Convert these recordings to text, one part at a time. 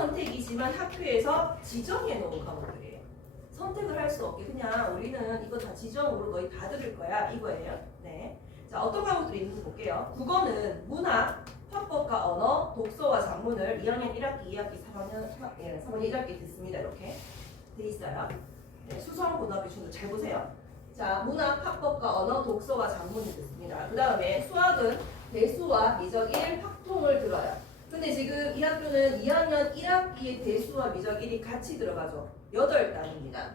선택이지만 학교에서 지정해 놓은 과목들이에요. 선택을 할 수 없게 그냥 우리는 이거 다 지정으로 너희 다 들을 거야 이거예요. 네. 자, 어떤 과목들이 있는지 볼게요. 국어는 문학, 화법과 언어, 독서와 작문을 2학년 1학기, 2학기, 3학년 1학기 듣습니다. 이렇게 돼 있어요. 네, 수성고등학교 친구들 잘 보세요. 자, 문학, 화법과 언어, 독서와 작문을 듣습니다. 그 다음에 수학은 대수와 미적 1, 확통을 들어요. 근데 지금 이 학교는 2학년 1학기에 대수와 미적 1이 같이 들어가죠. 8단입니다.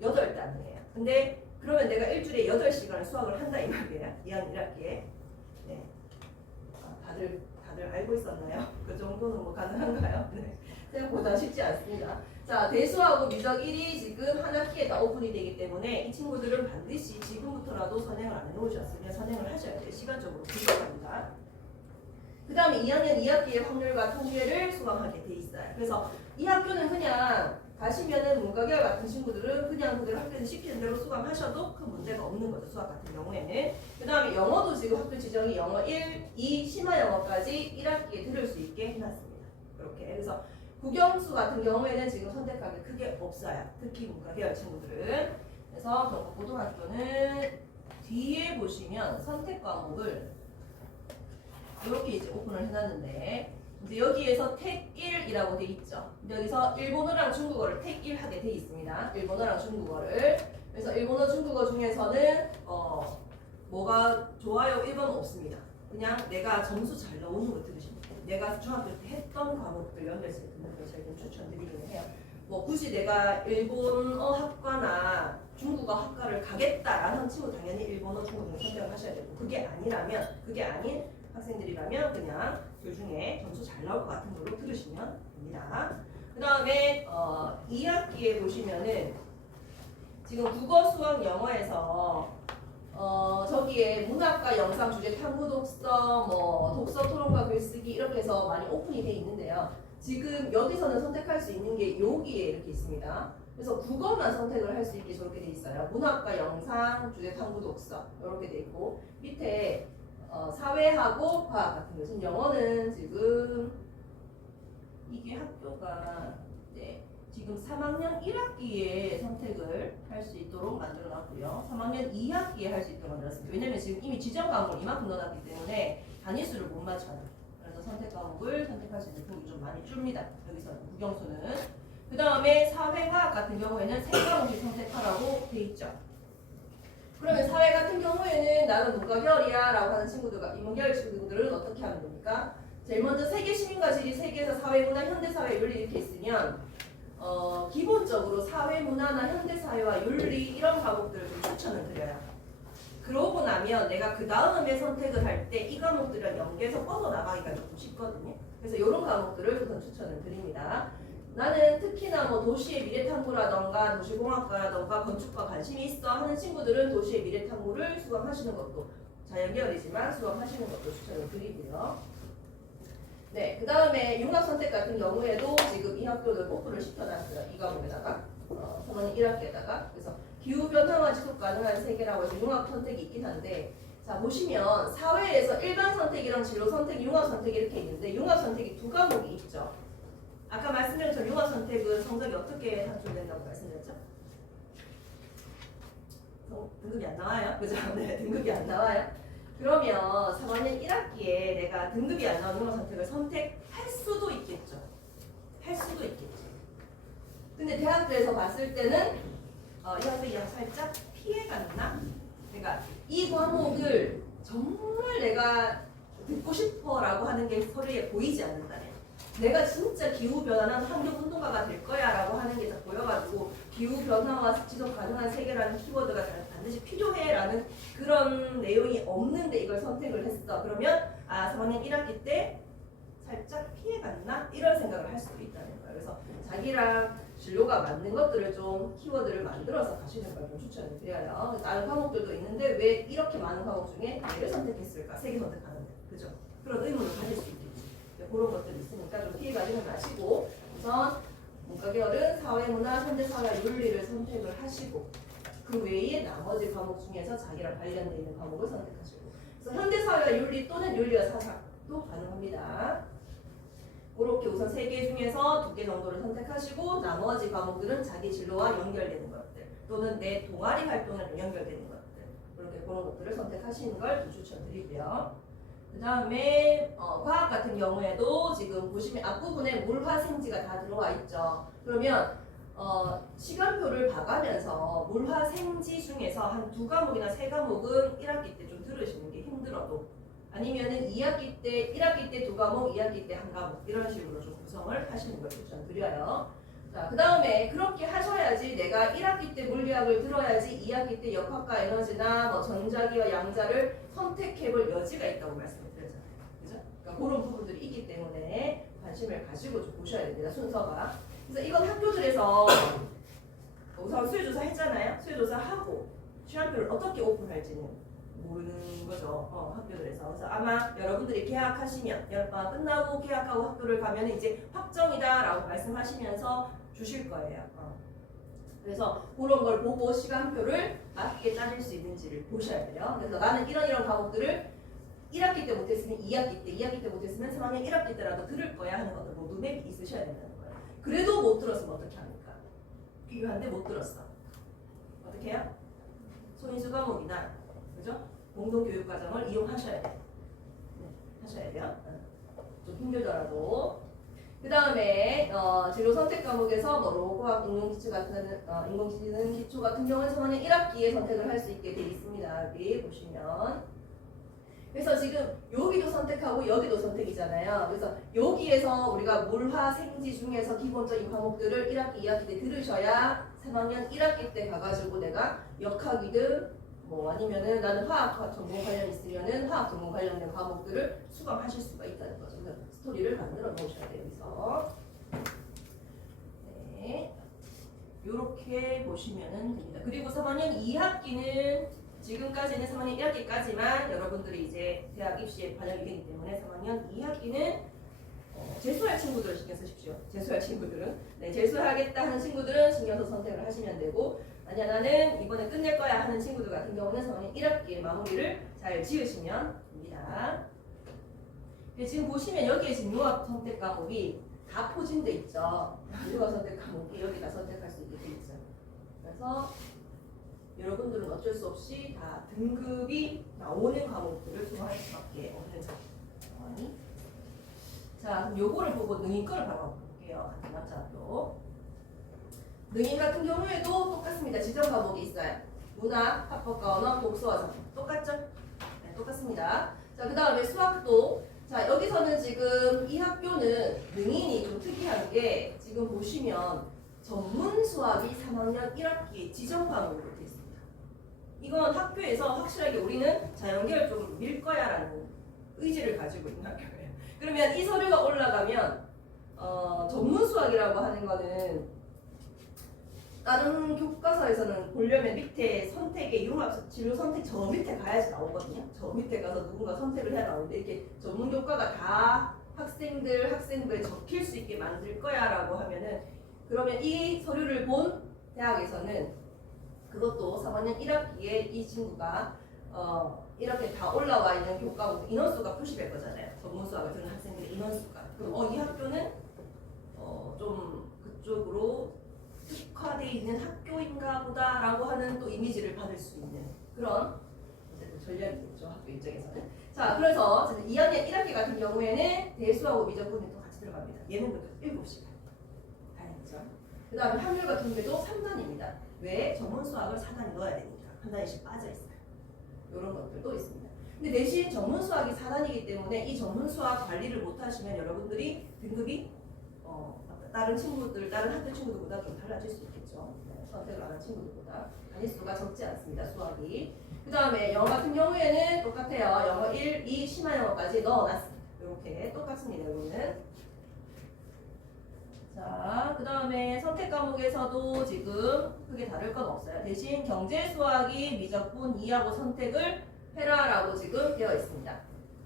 8단이에요. 근데 그러면 내가 일주일에 8시간을 수학을 한다 이 말이에요. 2학년 1학기에. 네. 다들 알고 있었나요? 그 정도는 뭐 가능한가요? 네. 생각보다 쉽지 않습니다. 자, 대수하고 미적 1이 지금 한 학기에 다 오픈이 되기 때문에 이 친구들은 반드시 지금부터라도 선행을 안 해놓으셨으면 선행을 하셔야 돼요. 시간적으로 부족합니다. 그 다음에 2학년 2학기의 확률과 통계를 수강하게 돼 있어요. 그래서 이 학교는 그냥 가시면은 문과계열 같은 친구들은 그냥 그대로 학교에서 시키는 대로 수강하셔도 큰 문제가 없는 거죠. 수학 같은 경우에는. 그 다음에 영어도 지금 학교 지정이 영어 1, 2, 심화 영어까지 1학기에 들을 수 있게 해놨습니다. 이렇게. 그래서 국영수 같은 경우에는 지금 선택하기 크게 없어요. 특히 문과계열 친구들은. 그래서 경북고등학교는 뒤에 보시면 선택 과목을 이렇게 이제 오픈을 해놨는데 이제 여기에서 택 1이라고 돼 있죠. 여기서 일본어랑 중국어를 택 1 하게 돼 있습니다. 일본어랑 중국어를. 그래서 일본어 중국어 중에서는 뭐가 좋아요 1번은 없습니다. 그냥 내가 점수 잘 나오는 거 들으시면 돼요. 내가 중학교 때 했던 과목들 연결해서 듣는 걸 제가 좀 추천드리긴 해요. 뭐 굳이 내가 일본어 학과나 중국어 학과를 가겠다라는 친구 당연히 일본어 중국어 선택을 하셔야 되고 그게 아닌 학생들이라면 그냥 둘 중에 점수 잘 나올 것 같은 걸로 들으시면 됩니다. 그 다음에 2학기에 보시면은 지금 국어, 수학, 영어에서 저기에 문학과 영상 주제 탐구 독서, 뭐 독서 토론과 글쓰기 이렇게 해서 많이 오픈이 돼 있는데요. 지금 여기서는 선택할 수 있는 게 여기에 이렇게 있습니다. 그래서 국어만 선택을 할 수 있게 저렇게 돼 있어요. 문학과 영상 주제 탐구 독서 이렇게 돼 있고 밑에 사회하고 과학 같은 거. 지금 영어는 지금 이게 학교가 지금 3학년 1학기에 선택을 할 수 있도록 만들어 놨고요. 3학년 2학기에 할 수 있도록 만들었습니다. 왜냐면 지금 이미 지정 과목을 이만큼 넣어놨기 때문에 단위수를 못 맞춰요. 그래서 선택 과목을 선택할 수 있는 폭이 좀 많이 줍니다. 여기서 국영수는. 그 다음에 사회과학 같은 경우에는 3과목씩 선택하라고 돼 있죠. 그러면 사회 같은 경우에는 나는 문과계열이야 라고 하는 친구들과 인문계열 친구들은 어떻게 하면 됩니까? 제일 먼저 세계 시민과 지리, 세계에서 사회문화, 현대사회, 윤리 이렇게 있으면 기본적으로 사회문화나 현대사회와 윤리 이런 과목들을 좀 추천을 드려요. 그러고 나면 내가 그 다음에 선택을 할 때 이 과목들이랑 연계해서 뻗어나가기가 조금 쉽거든요. 그래서 이런 과목들을 우선 추천을 드립니다. 나는 특히나 뭐 도시의 미래탐구라던가 도시공학과라던가 건축과 관심이 있어 하는 친구들은 도시의 미래탐구를 수강하시는 것도 자연계열이지만 수강하시는 것도 추천을 드리고요. 네, 그 다음에 융합선택 같은 경우에도 지금 이 학교를 오픈을 시켜놨어요. 이 과목에다가 3학년 1학기에다가. 그래서 기후변화와 지속가능한 세계라고 해서 융합선택이 있긴 한데 자 보시면 사회에서 일반 선택이랑 진로 선택, 융합 선택 이렇게 있는데 융합 선택이 두 과목이 있죠. 아까 말씀드린 저 융합 선택은 성적이 어떻게 산출된다고 말씀드렸죠? 등급이 안 나와요, 그죠? 네, 등급이 안 나와요. 그러면 3학년 1학기에 내가 등급이 안 나오는 융합 선택을 선택할 수도 있겠죠. 할 수도 있겠죠. 근데 대학교에서 봤을 때는 이 학생이 살짝 피해갔나? 그러니까 이 과목을 정말 내가 듣고 싶어라고 하는 게 서류에 보이지 않는다면 내가 진짜 기후변화는 환경운동가가 될 거야 라고 하는 게 딱 보여가지고 기후변화와 지속가능한 세계라는 키워드가 반드시 필요해 라는 그런 내용이 없는데 이걸 선택을 했어. 그러면 3학년 1학기 때 살짝 피해갔나? 이런 생각을 할 수도 있다는 거예요. 그래서 자기랑 진로가 맞는 것들을 좀 키워드를 만들어서 가시는 걸 좀 추천을 드려요. 다른 과목들도 있는데 왜 이렇게 많은 과목 중에 얘를 선택했을까? 3개 선택하는데. 그죠? 그런 의문을 가질 수 있겠지. 그런 것들이 있으니까 좀 피해가지는 마시고 우선 문과계열은 사회문화, 현대사회, 윤리를 선택을 하시고 그 외에 나머지 과목 중에서 자기랑 관련되어 있는 과목을 선택하시고 그래서 현대사회와 윤리 또는 윤리와 사상도 가능합니다. 그렇게 우선 3개 중에서 2개 정도를 선택하시고 나머지 과목들은 자기 진로와 연결되는 것들 또는 내 동아리 활동이랑 연결되는 것들 그렇게 그런 것들을 선택하시는 걸 추천드리고요. 그 다음에 과학 같은 경우에도 지금 보시면 앞부분에 물화생지가 다 들어와 있죠. 그러면 시간표를 봐가면서 물화생지 중에서 한 2과목이나 3과목은 1학기 때 좀 들으시는 게 힘들어도 아니면은 2학기 때 1학기 때 2과목, 2학기 때 1과목 이런 식으로 좀 구성을 하시는 걸 추천드려요. 자, 그 다음에 그렇게 하셔야지 내가 1학기 때 물리학을 들어야지 2학기 때 역학과 에너지나 뭐 전자기와 양자를 선택해볼 여지가 있다고 말씀드렸잖아요. 그죠? 그러니까 그런 부분들이 있기 때문에 관심을 가지고 좀 보셔야 됩니다. 순서가. 그래서 이건 학교들에서 우선 수요조사 했잖아요. 수요조사 하고 시간표를 어떻게 오픈할지는 모르는 거죠. 학교들에서. 그래서 아마 여러분들이 개학하시면 여름방학 끝나고 개학하고 학교를 가면 이제 확정이다라고 말씀하시면서 주실 거예요. 그래서 그런 걸 보고 시간표를 맞게 짜낼 수 있는지를 보셔야 돼요. 그래서 나는 이런 과목들을 1학기 때 못했으면 2학기 때, 2학기 때 못했으면 3학년 1학기 때라도 들을 거야 하는 것들 모두 맵이 있으셔야 된다는 거예요. 그래도 못 들었으면 어떻게 합니까? 비교한데 못 들었어. 어떻게 해요? 소인수 과목이나 그죠? 공동교육과정을 이용하셔야 돼요. 네, 하셔야 돼요. 좀 힘들더라도. 그 다음에 진로 선택 과목에서 뭐 로고학 인공지능 인공지능 기초 같은 경우는 3학년 1학기에 선택을 할 수 있게 되어 있습니다. 여기 보시면. 그래서 지금 여기도 선택하고 여기도 선택이잖아요. 그래서 여기에서 우리가 물화생지 중에서 기본적인 과목들을 1학기, 2학기 때 들으셔야 3학년 1학기 때 가가지고 내가 역학이든 뭐 아니면은 나는 화학 전공 관련 있으면은 화학 전공 관련된 과목들을 수강하실 수가 있다는 거죠. 그래서 스토리를 만들어 놓으셔야 돼요. 여기서. 네. 요렇게 보시면은 됩니다. 그리고 3학년 2학기는 지금까지는 3학년 1학기까지만 여러분들이 이제 대학 입시에 반영이 되기 때문에 3학년 2학기는 재수할 친구들을 신경 쓰십시오. 재수할 친구들은. 네, 재수하겠다 하는 친구들은 신경 써서 선택을 하시면 되고 아니야 나는 이번에 끝낼 거야 하는 친구들 같은 경우는 3학년 1학기의 마무리를 잘 지으시면 됩니다. 지금 보시면 여기에 진로학 선택 과목이 다 포진돼 있죠. 진로학 선택 과목이 여기다 선택할 수 있게 돼 있죠. 그래서 여러분들은 어쩔 수 없이 다 등급이 나오는 과목들을 수강할 수밖에 없는 상황이. 자, 그럼 요거를 보고 능인 거를 바로 볼게요. 같은 남자학교. 능인 같은 경우에도 똑같습니다. 지정 과목이 있어요. 문학, 합법과 언어, 독서와 작품. 똑같죠? 네, 똑같습니다. 자, 그 다음에 수학도. 자, 여기서는 지금 이 학교는 능인이 좀 특이한 게 지금 보시면 전문 수학이 3학년 1학기에 지정 과목으로 되어 있습니다. 이건 학교에서 확실하게 우리는 자연계열 쪽으로 밀 거야 라는 의지를 가지고 있는 학교예요. 그러면 이 서류가 올라가면 전문 수학이라고 하는 거는 다른 교과서에서는 보려면 밑에 선택의 융합 진로 선택 저 밑에 가야지 나오거든요. 저 밑에 가서 누군가 선택을 해야 나오는데 이렇게 전문 교과가 다 학생부에 적힐 수 있게 만들 거야라고 하면은 그러면 이 서류를 본 대학에서는 그것도 3학년 1학기에 이 친구가 이렇게 다 올라와 있는 교과목 인원수가 표시될 거잖아요. 전문 수학을 듣는 학생들의 인원수가. 그럼 이 학교는 좀 그쪽으로 특화되어 있는 학교인가 보다라고 하는 또 이미지를 받을 수 있는 그런 어쨌든 전략이겠죠. 학교 입장에서는. 자, 그래서 2학년 1학기 같은 경우에는 대수하고 미적분이 또 같이 들어갑니다. 예능부터 7시간. 다행이죠. 그 다음에 확률 같은 경우도 3단입니다. 왜? 전문 수학을 4단에 넣어야 되니까. 한 단위씩 빠져있어요. 이런 것들도 있습니다. 근데 대신 전문 수학이 4단이기 때문에 이 전문 수학 관리를 못하시면 여러분들이 등급이 다른 친구들, 다른 학교 친구들보다 좀 달라질 수 있겠죠. 네, 선택을 안 한 친구들보다 단위수가 적지 않습니다. 수학이. 그 다음에 영어 같은 경우에는 똑같아요. 영어 1, 2, 심화 영어까지 넣어놨습니다. 이렇게 똑같습니다. 여기는. 자, 그 다음에 선택 과목에서도 지금 크게 다를 건 없어요. 대신 경제 수학이 미적분 2하고 선택을 해라라고 지금 되어 있습니다.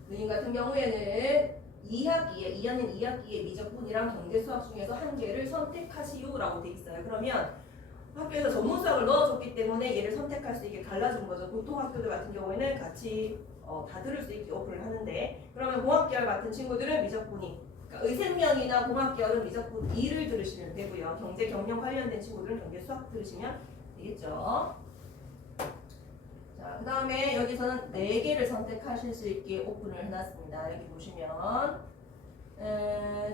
능인 같은 경우에는 2학년 2학기에 미적분이랑 경제 수학 중에서 한 개를 선택하시오라고 되어 있어요. 그러면 학교에서 전문 수학을 넣어줬기 때문에 얘를 선택할 수 있게 갈라준 거죠. 보통 학교들 같은 경우에는 같이 다 들을 수 있게 오픈을 하는데 그러면 공학계열 같은 친구들은 미적분이 그러니까 의생명이나 공학계열은 미적분 2를 들으시면 되고요. 경제 경영 관련된 친구들은 경제 수학 들으시면 되겠죠. 자, 그 다음에 여기서는 4개를 선택하실 수 있게 오픈을 해놨습니다. 여기 보시면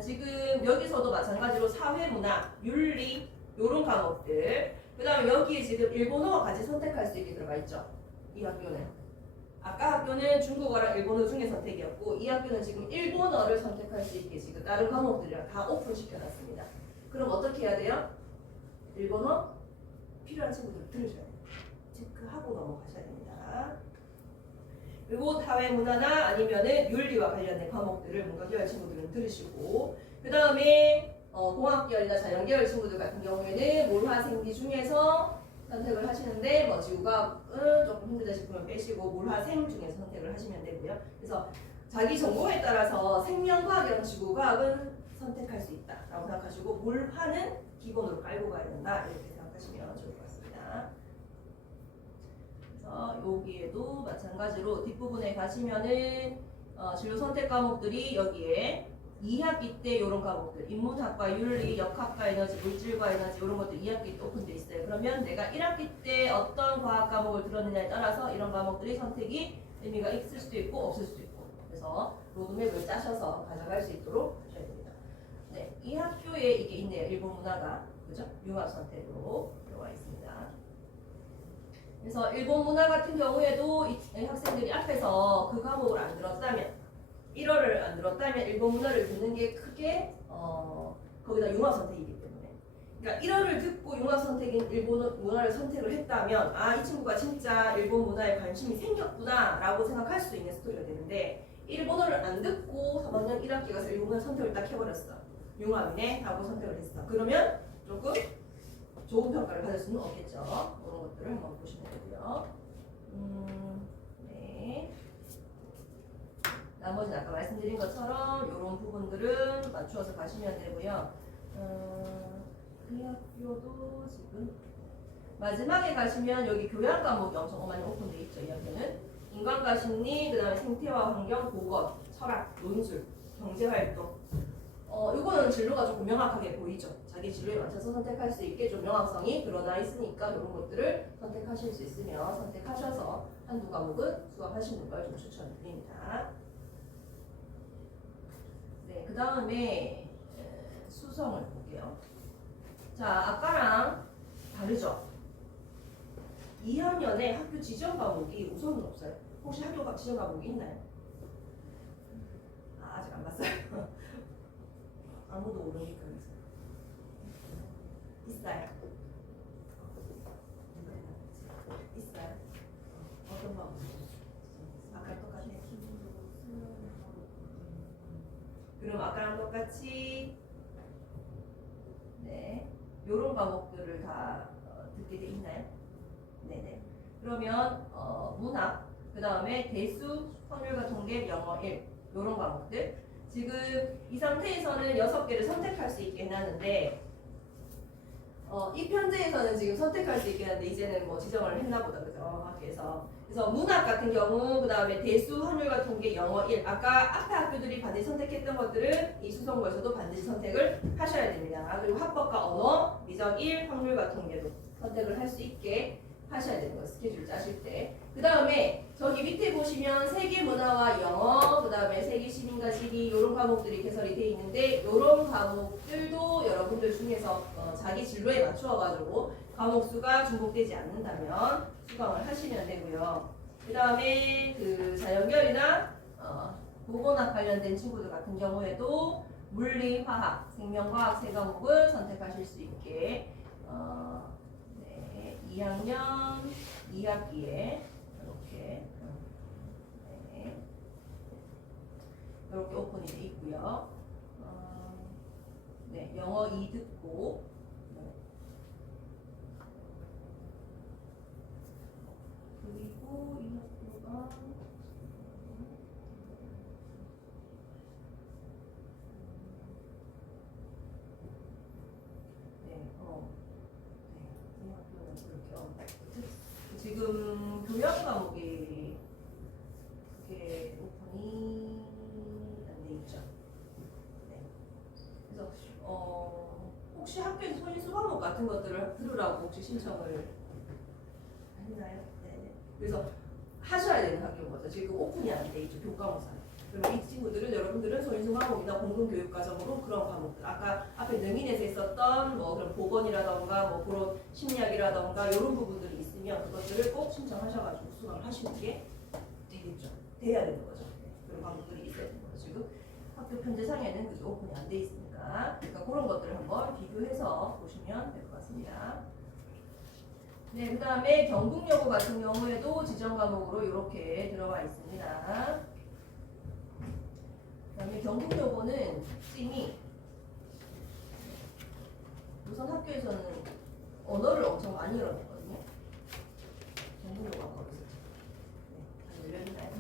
지금 여기서도 마찬가지로 사회문화, 윤리 요런 과목들, 그 다음에 여기에 지금 일본어가 같이 선택할 수 있게 들어가 있죠. 이 학교는 아까 학교는 중국어랑 일본어 중에 선택이었고 이 학교는 지금 일본어를 선택할 수 있게 지금 다른 과목들이랑 다 오픈시켜 놨습니다. 그럼 어떻게 해야 돼요? 일본어 필요한 친구들 들으셔야 돼요. 체크하고 넘어가셔야 됩니다. 그리고 사회문화나 아니면은 윤리와 관련된 과목들을 문과계열 친구들은 들으시고, 그 다음에 공학계열이나 자연계열 친구들 같은 경우에는 몰화생리 중에서 선택을 하시는데 뭐 지구과학은 조금 힘들다 싶으면 빼시고 몰화생 중에서 선택을 하시면 되고요. 그래서 자기 전공에 따라서 생명과학이랑 지구과학은 선택할 수 있다라고 생각하시고 몰화는 기본으로 깔고 가야 된다 이렇게 생각하시면 좋을 것 같습니다. 그래서 여기에도 마찬가지로 뒷부분에 가시면은 진로 선택 과목들이 여기에 2학기 때 이런 과목들 인문학과 윤리, 역학과 에너지, 물질과 에너지 이런 것들 2학기 때 오픈돼 있어요. 그러면 내가 1학기 때 어떤 과학 과목을 들었느냐에 따라서 이런 과목들이 선택이 의미가 있을 수도 있고 없을 수도 있고 그래서 로드맵을 짜셔서 가져갈 수 있도록 하셔야 됩니다. 네, 이 학교에 이게 있네요. 일본 문화가 그죠? 융합 선택으로 들어와 있습니다. 그래서 일본 문화 같은 경우에도 이 학생들이 앞에서 그 과목을 안 들었다면 1월을 안 들었다면 일본 문화를 듣는 게 크게 거기다 융합 선택이기 때문에 그러니까 1월을 듣고 융합 선택인 일본 문화를 선택을 했다면 아, 이 친구가 진짜 일본 문화에 관심이 생겼구나 라고 생각할 수 있는 스토리가 되는데 일본어를 안 듣고 3학년 1학기 가서 일본어 선택을 딱 해버렸어. 융합이네 라고 선택을 했어. 그러면 조금 좋은 평가를 받을 수는 없겠죠. 그런 것들을 한번 보시면 되고요. 네. 나머지는 아까 말씀드린 것처럼 이런 부분들은 맞추어서 가시면 되고요. 이 학교도 지금 마지막에 가시면 여기 교양 과목이 엄청 많이 오픈되어 있죠. 이 학교는 인간과 심리, 그 다음에 생태와 환경, 보건, 철학, 논술, 경제활동 이거는 진로가 조금 명확하게 보이죠. 자기 진로에 맞춰서 선택할 수 있게 좀 명확성이 드러나 있으니까 이런 것들을 선택하실 수 있으면 선택하셔서 한두 과목은 수강하시는 걸 좀 추천드립니다. 네, 그 다음에 수성을 볼게요. 자, 아까랑 다르죠? 2학년에 학교 지정 과목이 우선은 없어요. 혹시 학교 지정 과목이 있나요? 아, 아직 안 봤어요. 아무도 모르니까 있어요. 있어요. 어떤 과목? 아까 똑같네. 그럼 아까랑 똑같이 네, 요런 과목들을 다 듣게 돼 있나요? 네네. 그러면 문학, 그 다음에 대수, 확률과 통계, 영어 1 요런 과목들 지금 이 상태에서는 6개를 선택할 수 있게 해놨는데 이 편제에서는 지금 선택할 수 있게 하는데 이제는 뭐 지정을 했나 보다 그죠? 학교에서. 그래서 문학 같은 경우 그 다음에 대수, 환율과 통계, 영어 1 아까 앞에 학교들이 반드시 선택했던 것들은 이 수성고에서도 반드시 선택을 하셔야 됩니다. 그리고 학법과 언어, 미적 1, 확률과 통계도 선택을 할 수 있게 하셔야 되는 거예요. 스케줄 짜실 때. 그 다음에 저기 밑에 보시면 세계문화와 영어, 그 다음에 세계시민과 지리 이런 과목들이 개설이 되어 있는데 이런 과목들도 여러분들 중에서 자기 진로에 맞추어가지고 과목 수가 중복되지 않는다면 수강을 하시면 되고요. 그 다음에 그 자연계열이나 보건학 관련된 친구들 같은 경우에도 물리, 화학, 생명과학 세 과목을 선택하실 수 있게 2학년 2학기에 이렇게 이렇게 오픈이 돼 있고요. 네, 영어 2 듣고 그리고 이 학교가 지금 교양 과목이 그게 오픈이 안 돼 있죠. 네. 혹시 학교에서 소인수 과목 같은 것들을 들으라고 혹시 신청을 했나요? 네. 그래서 하셔야 되는 학교인 거죠. 지금 오픈이 안 돼 있죠. 교과목상. 그러면 이 친구들은 여러분들은 소인수 과목이나 공동교육과정으로 그런 과목들 아까 앞에 능인에서 있었던 뭐 그런 보건이라던가 뭐 그런 심리학이라던가 이런 부분들이 있으면 그것들을 꼭 신청하셔가지고 수강을 하시는 게 되겠죠. 돼야 되는 거죠. 네. 그런 과목들이 있어야 되는 거죠. 지금 학교 편제상에는 그게 오픈이 안 돼 있으니까 그러니까 그런 것들을 한번 비교해서 보시면 될 것 같습니다. 네, 그 다음에 경북여고 같은 경우에도 지정 과목으로 이렇게 들어가 있습니다. 그 다음에 경북여고는 특징이 우선 학교에서는 언어를 엄청 많이 열어냈거든요. 경북여고 아까 어디서 네, 열렸나요?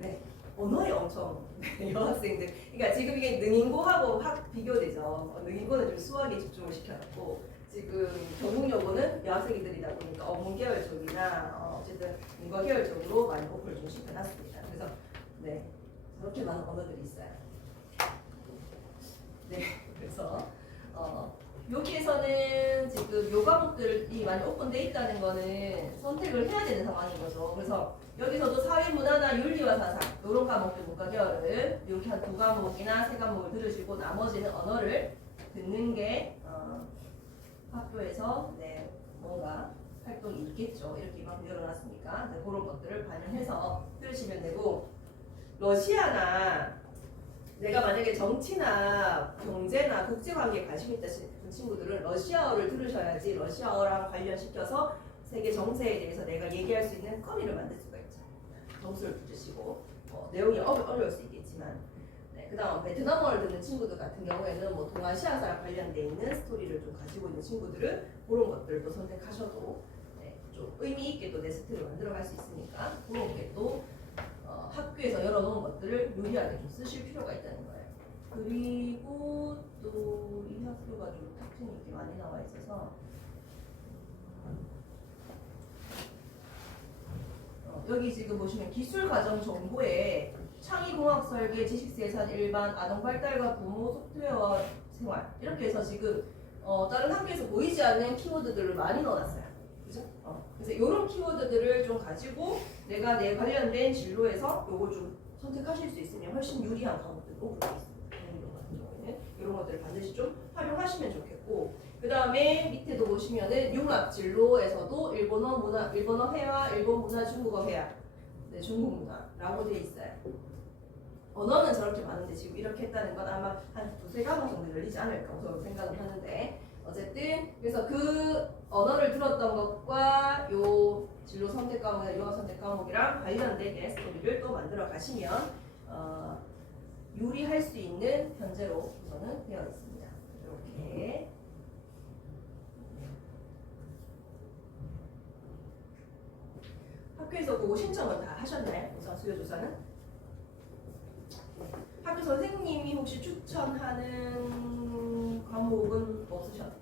네, 언어에 엄청 여학생들 그러니까 지금 이게 능인고하고 확 비교되죠. 능인고는 좀 수학에 집중을 시켜놨고 지금 경북여고는 여학생들이다 보니까 어문 계열 쪽이나 어쨌든 문과 계열 쪽으로 많이 오픈을 좀 시켜놨습니다. 그래서 네 그렇게 많은 언어들이 있어요. 네 그래서 여기에서는 지금 요 과목들이 많이 오픈돼 있다는 거는 선택을 해야 되는 상황인 거죠. 그래서 여기서도 사회문화나 윤리와 사상 이런 과목들 문과 계열을 이렇게 한 2과목이나 3과목을 들으시고 나머지는 언어를 듣는 게 학교에서 네 뭔가 활동이 있겠죠. 이렇게 이만큼 열어놨으니까 네, 그런 것들을 반영해서 들으시면 되고 러시아나 내가 만약에 정치나 경제나 국제관계에 관심 있다 싶은 친구들은 러시아어를 들으셔야지 러시아어랑 관련시켜서 세계 정세에 대해서 내가 얘기할 수 있는 커리를 만들 수가 있죠. 점수를 붙이시고 내용이 어려울 수 있겠지만 네, 그 다음 베트남어를 듣는 친구들 같은 경우에는 뭐 동아시아사랑 관련돼 있는 스토리를 좀 가지고 있는 친구들은 그런 것들도 선택하셔도 네, 좀 의미 있게 또 내 스토리를 만들어갈 수 있으니까 그런 게 또 학교에서 열어놓은 것들을 유리하게 좀 쓰실 필요가 있다는 거예요. 그리고 또 이 학교가 좀 특징이 이렇게 많이 나와 있어서 여기 지금 보시면 기술과정정보에 창의공학 설계, 지식생산 일반, 아동발달과 부모 소프트웨어 생활 이렇게 해서 지금 다른 학교에서 보이지 않는 키워드들을 많이 넣어놨어요. 그죠? 그래서 이런 키워드들을 좀 가지고 내가 내 관련된 진로에서 요걸 좀 선택하실 수 있으면 훨씬 유리한 과목들도 오픈되어 있습니다. 이런 같은 경우에는 이런 것들을 반드시 좀 활용하시면 좋겠고 그 다음에 밑에도 보시면은 융합 진로에서도 일본어 문화, 일본어 회화, 일본 문화, 중국어 회화, 네, 중국 문화라고 되어 있어요. 언어는 저렇게 많은데 지금 이렇게 했다는 건 아마 한 2-3과목 정도 열리지 않을까 저는 생각을 하는데 어쨌든 그래서 그 언어를 들었던 것과 요 진로 선택 과목이나 유학 선택 과목이랑 관련되게 스토리를 또 만들어 가시면 유리할 수 있는 현재로 우선은 되어 있습니다. 이렇게 학교에서 그거 신청은 다 하셨나요? 우선 수요조사는? 학교 선생님이 혹시 추천하는 과목은 없으셨나요?